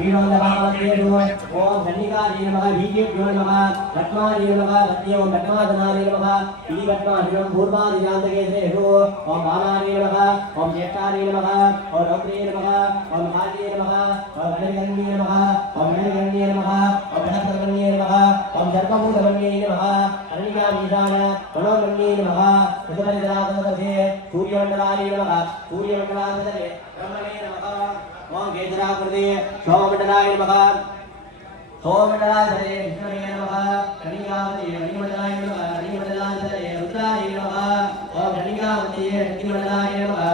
ीडोन्दभावत्येषु ओम धन्यकार्ये नमः वीर्येभ्यो नमः लक्ष्मार्ये नमः सत्ये ओम लक्ष्मादनार्ये नमः इति लक्ष्मादिनं पूर्वादिजान्तकेशेषु ओम वामार्ये नमः ओम ज्येष्ठार्ये नमः ओम रौद्रे नमः ओम काल्ये नमः ओम गणगण्ये नमः ओम गणगण्ये नमः ओम सहस्रगण्ये नमः ओम सर्पभूतगण्ये नमः कर्णिकामीशान मनोगण्ये नमः ऋतुपरिधरातसे सूर्यमण्डलाय नमः सूर्यमण्डलातसे ब्रह्मणे नमः ओम केतराकृते सोममण्डलाय नमः सोममण्डलाय विष्णवे नमः कणिकावते कणिमण्डलाय नमः कणिमण्डलाय रुद्राय नमः ओम कणिकावते कणिमण्डलाय नमः